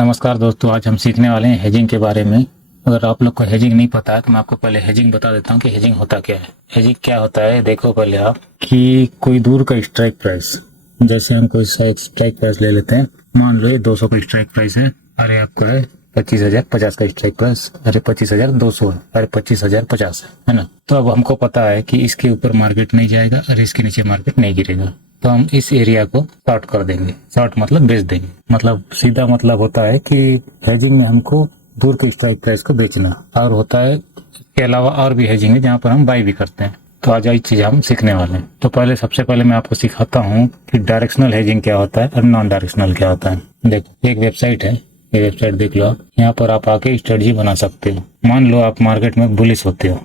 नमस्कार दोस्तों, आज हम सीखने वाले हैं हेजिंग के बारे में। अगर आप लोग को हेजिंग नहीं पता है तो मैं आपको पहले हेजिंग बता देता हूँ कि हेजिंग होता क्या है। हेजिंग क्या होता है देखो पहले आप कि कोई दूर का स्ट्राइक प्राइस, जैसे हम कोई सा एक स्ट्राइक प्राइस ले लेते हैं। मान लो ये 200 का स्ट्राइक प्राइस है। अरे आपको है 25,050 का स्ट्राइक प्राइस। अरे 25,200 है। अरे 25,050 है ना। तो अब हमको पता है कि इसके ऊपर मार्केट नहीं जाएगा और इसके नीचे मार्केट नहीं गिरेगा, तो हम इस एरिया को शॉर्ट कर देंगे। शॉर्ट मतलब बेच देंगे। मतलब सीधा मतलब होता है कि हेजिंग में हमको दूर के स्ट्राइक प्राइस को बेचना, और होता है इसके अलावा और भी हेजिंग है जहाँ पर हम बाई भी करते हैं। तो आज यही चीज हम सीखने वाले हैं। तो पहले सबसे पहले मैं आपको सिखाता हूँ कि डायरेक्शनल हेजिंग क्या होता है और नॉन डायरेक्शनल क्या होता है। देखो एक वेबसाइट है, ये वेबसाइट देख लो आप। यहाँ पर आप आके स्ट्रेटजी बना सकते हो। मान लो आप मार्केट में बुलिश होते हो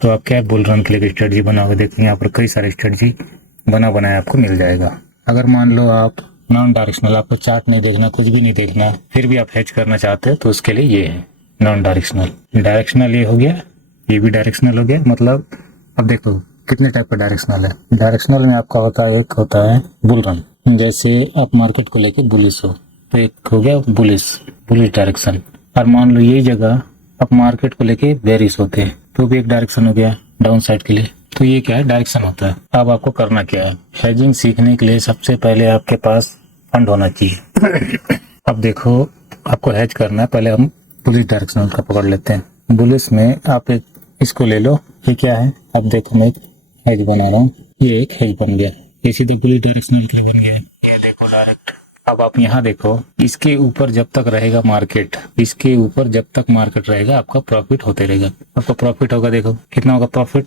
तो आप क्या बुल रन के लिए स्ट्रेटजी बनाओगे। देखो यहाँ पर कई सारे स्ट्रेटजी बना बनाया आपको मिल जाएगा। अगर मान लो आप नॉन डायरेक्शनल, आपको चार्ट नहीं देखना, कुछ भी नहीं देखना, फिर भी आप हेज करना चाहते हैं तो उसके लिए ये है नॉन डायरेक्शनल। डायरेक्शनल ये हो गया, ये भी डायरेक्शनल हो गया। मतलब अब देखो कितने टाइप का डायरेक्शनल है। डायरेक्शनल में आपका होता है, एक होता है बुल रन, जैसे आप मार्केट को लेके बुलिश हो तो एक हो गया बुलिश डायरेक्शन। और मान लो यही जगह आप मार्केट को लेके बेरिश होते हैं तो भी एक डायरेक्शन हो गया डाउन साइड के लिए। तो ये क्या है, डायरेक्शन होता है। अब आपको करना क्या है, हेजिंग सीखने के लिए सबसे पहले आपके पास फंड होना चाहिए। अब देखो आपको हेज करना है, पहले हम बुलिश डायरेक्शनल का पकड़ लेते हैं। बुलिश में आप एक इसको ले लो, ये क्या है, अब देखो मैं एक हेज बना रहा हूँ, ये एक हेज बन गया। ये सीधे बुलिश डायरेक्शनल के लिए बन गया। ये देखो डायरेक्ट। अब आप यहाँ देखो, इसके ऊपर जब तक रहेगा मार्केट, इसके ऊपर जब तक मार्केट रहेगा आपका प्रॉफिट होते रहेगा। आपका प्रॉफिट होगा, देखो कितना होगा प्रॉफिट,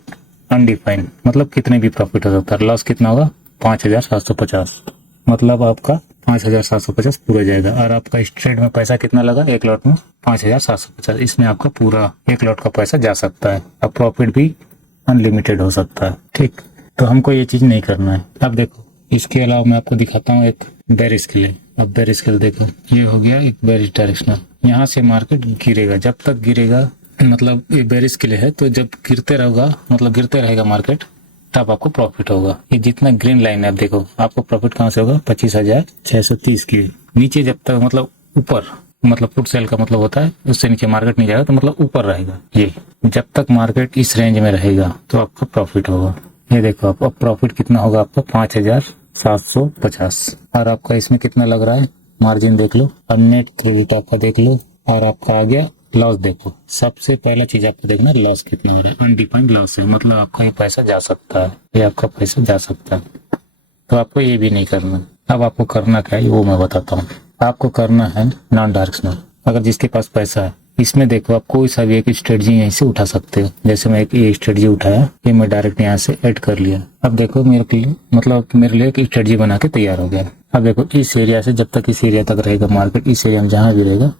अनडिफाइंड, मतलब कितने भी प्रॉफिट हो सकता है। लॉस कितना होगा 5,750, मतलब आपका 5,750 पूरा जाएगा। और आपका स्ट्रेट में पैसा कितना लगा, एक लॉट में 5,750, इसमें आपका पूरा एक लॉट का पैसा जा सकता है। अब प्रॉफिट भी अनलिमिटेड हो सकता है, ठीक। तो हमको ये चीज नहीं करना है। अब देखो इसके अलावा मैं आपको दिखाता हूँ एक बेरिश के लिए। अब बेरिश के लिए देखो, ये हो गया एक बेरिश डायरेक्शनल। यहाँ से मार्केट गिरेगा, जब तक गिरेगा, मतलब ये बेरिश के लिए है, तो जब गिरते रहेगा, मतलब गिरते रहेगा मार्केट, तब आपको प्रॉफिट होगा। ये जितना ग्रीन लाइन है, आप देखो आपको प्रॉफिट कहाँ से होगा, 25,630 की। नीचे जब तक मतलब ऊपर, मतलब पुट सेल का मतलब होता है उससे नीचे मार्केट नहीं जाएगा, तो मतलब ऊपर रहेगा। ये जब तक मार्केट इस रेंज में रहेगा तो आपका प्रॉफिट होगा। ये देखो आप, अब प्रॉफिट कितना होगा आपका 5,750। और आपका इसमें कितना लग रहा है, मार्जिन देख लो, और नेट क्रेडिट आपका देख लो, और आपका आ गया लॉस। देखो सबसे पहला चीज आपको देखना लॉस कितना हो रहा है, अनडिफाइंड लॉस है, मतलब आपका ये पैसा जा सकता है, ये आपका पैसा जा सकता है। तो आपको ये भी नहीं करना। अब आपको करना क्या है वो मैं बताता हूँ। आपको करना है नॉन डायरेक्शनल। अगर जिसके पास पैसा है, इसमें देखो आप कोई सा भी एक स्ट्रेटजी यहीं से उठा सकते हो। जैसे मैं एक ये स्ट्रेटजी उठाया, ये मैं डायरेक्ट यहाँ से ऐड कर लिया। अब देखो मेरे के लिए, मतलब मेरे लिए एक स्ट्रेटजी बना के तैयार हो गया। अब देखो इस एरिया से जब तक इस एरिया तक रहेगा मार्केट, इस एरिया में जहां भी रहेगा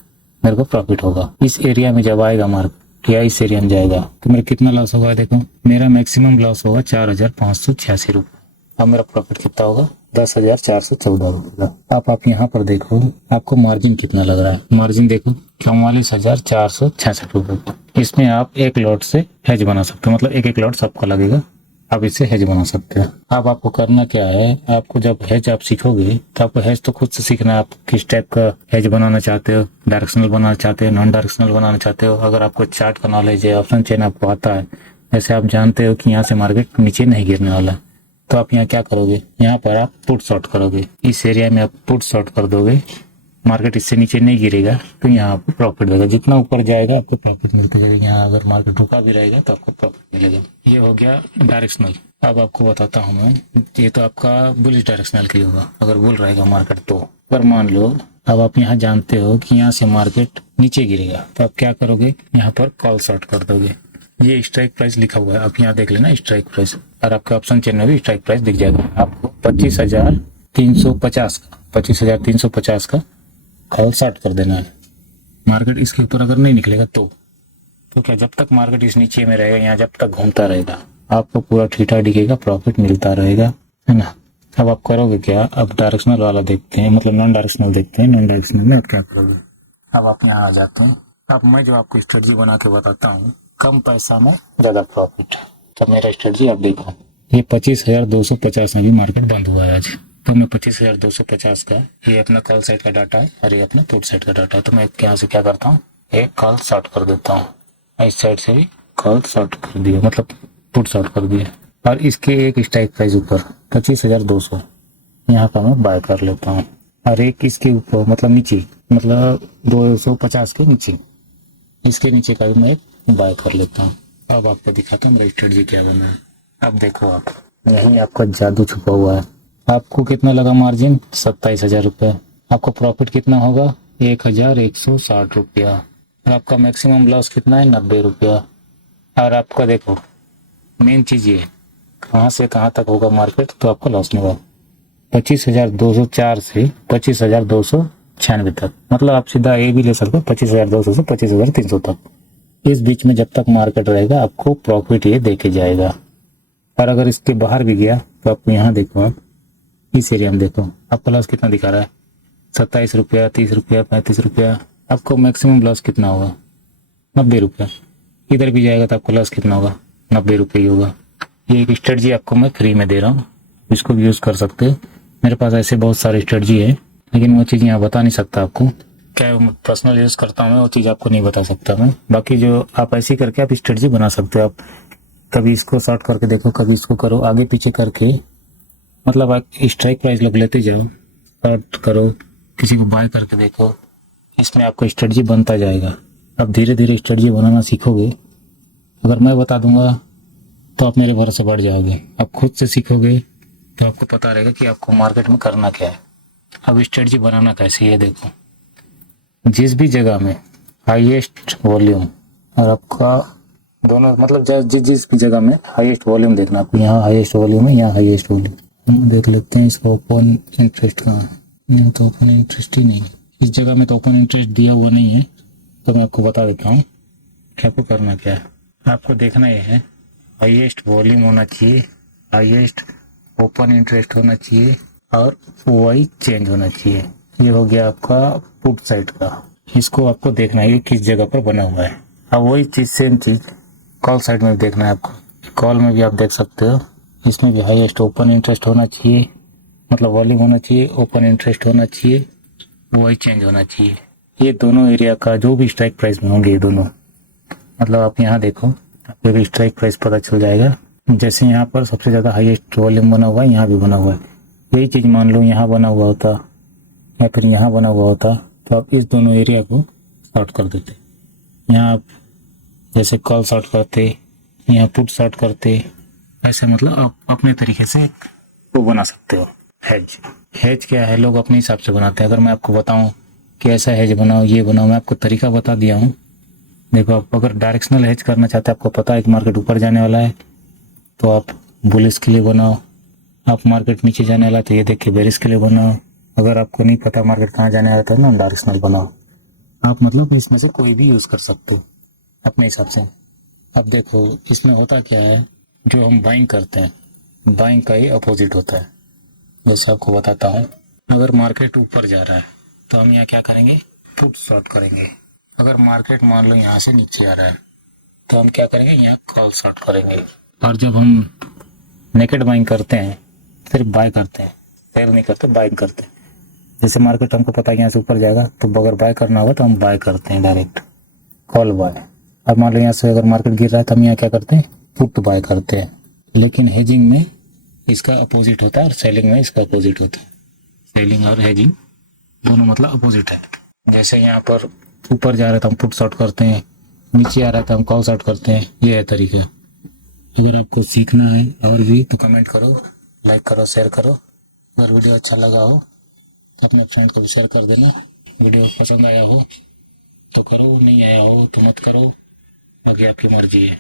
मेरे को प्रॉफिट होगा। इस एरिया में जब आएगा मार्केट या इस एरिया में जाएगा तो मेरा कितना लॉस होगा, देखो मेरा मैक्सिमम लॉस होगा 4,586 रुपये। अब मेरा प्रॉफिट कितना होगा, 10,414 रुपये का। आप यहाँ पर देखो आपको मार्जिन कितना लग रहा है, मार्जिन देखो 44,466 रुपये। इसमें आप एक लॉट से हेज बना सकते हो, मतलब एक एक लॉट सबका लगेगा, आप इससे हेज बना सकते हो। अब आपको करना क्या है, आपको जब हेज आप सीखोगे तो आपको हेज तो खुद से सीखना है। आप किस टाइप का हेज बनाना चाहते हो, डायरेक्शनल बनाना चाहते हो, नॉन डायरेक्शनल बनाना चाहते हो। अगर आपको चार्ट का नॉलेज है, ऑप्शन चेन आपको आता है, जैसे आप जानते हो कि यहाँ से मार्केट नीचे नहीं गिरने वाला, तो आप यहाँ क्या करोगे, यहाँ पर आप पुट शॉर्ट करोगे। इस एरिया में आप पुट शॉर्ट कर दोगे, मार्केट इससे नीचे नहीं गिरेगा तो यहाँ आपको प्रॉफिट देगा। जितना ऊपर जाएगा आपको प्रॉफिट मिलता जाएगा। यहाँ अगर मार्केट रुका भी रहेगा तो आपको प्रॉफिट मिलेगा। ये हो गया डायरेक्शनल। अब आपको बताता हूँ मैं, ये तो आपका बुलिश डायरेक्शनल के लिए होगा अगर बुल रहेगा मार्केट तो। पर मान लो अब आप यहाँ जानते हो कि यहाँ से मार्केट नीचे गिरेगा, तो आप क्या करोगे, यहाँ पर कॉल शॉर्ट कर दोगे। ये स्ट्राइक प्राइस लिखा हुआ है, आप यहाँ देख लेना स्ट्राइक प्राइस, और आपका ऑप्शन चेन में भी स्ट्राइक प्राइस दिख जाएगा आपको 25,350 का। 25,350 का कॉल शॉर्ट कर देना है। मार्केट इसके ऊपर अगर नहीं निकलेगा तो क्या, जब तक मार्केट इस नीचे में रहेगा, यहाँ जब तक घूमता रहेगा आपको पूरा ठीठा दिखेगा, प्रॉफिट मिलता रहेगा, है ना। अब आप करोगे क्या, अब डायरेक्शनल वाला देखते हैं, मतलब नॉन डायरेक्शनल देखते हैं। नॉन डायरेक्शनल में आप क्या करोगे, अब आप यहाँ आ जाते हैं। अब मैं जो आपको स्ट्रेटजी बना के बताता हूँ, कम पैसा में ज्यादा प्रॉफिट। तो मेरा स्ट्रेटजी आप देखो, ये 25,250 में भी मार्केट बंद हुआ है आज। तो मैं 25,250 का, ये अपना कॉल साइड का डाटा है और ये अपना पुट साइड का डाटा है। तो मैं यहाँ से क्या करता हूँ, एक कॉल शॉर्ट कर देता हूँ, इस साइड से भी कॉल शॉर्ट कर दिया, मतलब पुट शॉर्ट कर दिया, और इसके एक स्ट्राइक प्राइस ऊपर 25,200 यहाँ का मैं बाय कर लेता हूँ, और एक इसके ऊपर मतलब नीचे, मतलब 250 के नीचे, इसके नीचे का भी मैं एक बाय कर लेता हूँ। अब आपको दिखाता हूँ मेरी स्ट्रेटजी क्या बना है। अब देखो आप, यही आपका जादू छुपा हुआ है। आपको कितना लगा मार्जिन, 27,000 रुपये। आपको प्रॉफिट कितना होगा, 1,160 रुपया। और आपका मैक्सिमम लॉस कितना है, 90 रुपया। और आपका देखो मेन चीज़ ये, कहाँ से कहाँ तक होगा मार्केट, तो आपको लॉस नहीं होगा। 25,204 से 25,296 तक, मतलब आप सीधा ये भी ले सकते हो 25,200 से 25,300 तक। इस बीच में जब तक मार्केट रहेगा आपको प्रॉफिट ये देके जाएगा। और अगर इसके बाहर भी गया तो आपको यहाँ देखो, आप इस एरिया में देखो आपका लॉस कितना दिखा रहा है, 27 रुपया, 30 रुपया, 35 रुपया। आपको मैक्सिमम लॉस कितना होगा, 90 रुपया। इधर भी जाएगा तो आपको लॉस कितना होगा, 90 रुपये ही होगा। ये एक स्ट्रेटजी आपको मैं फ्री में दे रहा हूँ, इसको भी यूज़ कर सकते हो। मेरे पास ऐसे बहुत सारे स्ट्रेटजी है, लेकिन वो चीज़ यहाँ बता नहीं सकता आपको, क्या पर्सनल यूज़ करता हूँ मैं, वो चीज़ आपको नहीं बता सकता मैं। बाकी जो आप ऐसे करके आप स्ट्रेटजी बना सकते हो। आप कभी इसको शॉर्ट करके देखो, कभी इसको करो आगे पीछे करके, मतलब आप स्ट्राइक प्राइस लोग लेते जाओ, शॉर्ट करो, किसी को बाय करके देखो, इसमें आपको स्ट्रेटजी बनता जाएगा। आप धीरे धीरे स्ट्रेटजी बनाना सीखोगे। अगर मैं बता दूंगा तो आप मेरे भरोसे बढ़ जाओगे। आप खुद से सीखोगे तो आपको पता रहेगा कि आपको मार्केट में करना क्या है। अब स्ट्रेटजी बनाना कैसे, ये देखो, जिस भी जगह में हाईएस्ट वॉल्यूम और आपका दोनों, मतलब जिस जिस भी जगह में हाईएस्ट वॉल्यूम देखना, आपको यहाँ हाईएस्ट वॉल्यूम है, यहाँ हाईएस्ट वॉल्यूम। हम देख लेते हैं इसका ओपन इंटरेस्ट कहाँ है। यहाँ तो ओपन इंटरेस्ट ही नहीं है, इस जगह में तो ओपन इंटरेस्ट दिया हुआ नहीं है। तो मैं आपको बता देता हूँ कि आपको करना क्या है। आपको देखना ये है, हाईएस्ट वॉल्यूम होना चाहिए, हाईएस्ट ओपन इंटरेस्ट होना चाहिए, और OI चेंज होना चाहिए। ये हो गया आपका पुट साइड का। इसको आपको देखना है किस जगह पर बना हुआ है। अब वही चीज़, सेम चीज़ कॉल साइड में भी देखना है आपको। कॉल में भी आप देख सकते हो, इसमें भी हाईएस्ट ओपन इंटरेस्ट होना चाहिए, मतलब वॉल्यूम होना चाहिए, ओपन इंटरेस्ट होना चाहिए, OI चेंज होना चाहिए। ये दोनों एरिया का जो भी स्ट्राइक प्राइस में होंगे, ये दोनों, मतलब आप यहाँ देखो, आपको भी स्ट्राइक प्राइस पता चल जाएगा। जैसे यहाँ पर सबसे ज़्यादा हाईएस्ट वॉल्यूम बना हुआ है, यहाँ भी बना हुआ है। यही चीज़ मान लो यहाँ बना हुआ होता या फिर यहाँ बना हुआ होता, तो आप इस दोनों एरिया को शॉर्ट कर देते। यहाँ आप जैसे कॉल शॉर्ट करते, यहाँ पुट शॉर्ट करते, ऐसे मतलब आप अपने तरीके से वो बना सकते हो। हेज, हेज क्या है, लोग अपने हिसाब से बनाते हैं। अगर मैं आपको बताऊं कि ऐसा हेज बनाओ, ये बनाओ, मैं आपको तरीका बता दिया हूँ। देखो, आप अगर डायरेक्शनल हेज करना चाहते हैं, आपको पता है कि मार्केट ऊपर जाने वाला है, तो आप बुलिश के लिए बनाओ। आप मार्केट नीचे जाने वाला है तो ये देख के बेरिश के लिए बनाओ। अगर आपको नहीं पता मार्केट कहाँ जाने वाला था ना, डायरेक्शनल बनाओ। आप मतलब इसमें से कोई भी यूज़ कर सकते हो अपने हिसाब से। अब देखो इसमें होता क्या है, जो हम बाइंग करते हैं, बाइंग का ही अपोजिट होता है। जैसे आपको बताता हूँ, अगर मार्केट ऊपर जा रहा है तो हम यहाँ क्या करेंगे, पुट शॉर्ट करेंगे। अगर मार्केट मान लो यहाँ से नीचे आ रहा है तो हम क्या करेंगे, यहाँ कॉल शॉर्ट करेंगे। और जब हम नेकेड बाइंग करते हैं, सिर्फ बाय करते हैं, सेल नहीं करते, बाइंग करते हैं। जैसे मार्केट हमको पता है यहाँ से ऊपर जाएगा, तो अगर बाय करना होगा तो हम बाय करते हैं, डायरेक्ट कॉल बाय। अब मान लो यहाँ से अगर मार्केट गिर रहा है तो हम यहाँ क्या करते हैं, पुट बाय करते हैं। लेकिन हेजिंग में इसका अपोजिट होता है और सेलिंग में इसका अपोजिट होता है। सेलिंग और हेजिंग दोनों मतलब अपोजिट है। जैसे यहाँ पर ऊपर जा रहा है तो हम पुट शॉर्ट करते हैं, नीचे आ रहा है तो हम कॉल शॉर्ट करते हैं। ये है तरीका। अगर आपको सीखना है और भी तो कमेंट करो, लाइक करो, शेयर करो। अगर वीडियो अच्छा लगा हो तो अपने फ्रेंड को भी शेयर कर देना। वीडियो पसंद आया हो तो करो, नहीं आया हो तो मत करो, बाकी आपकी मर्जी है।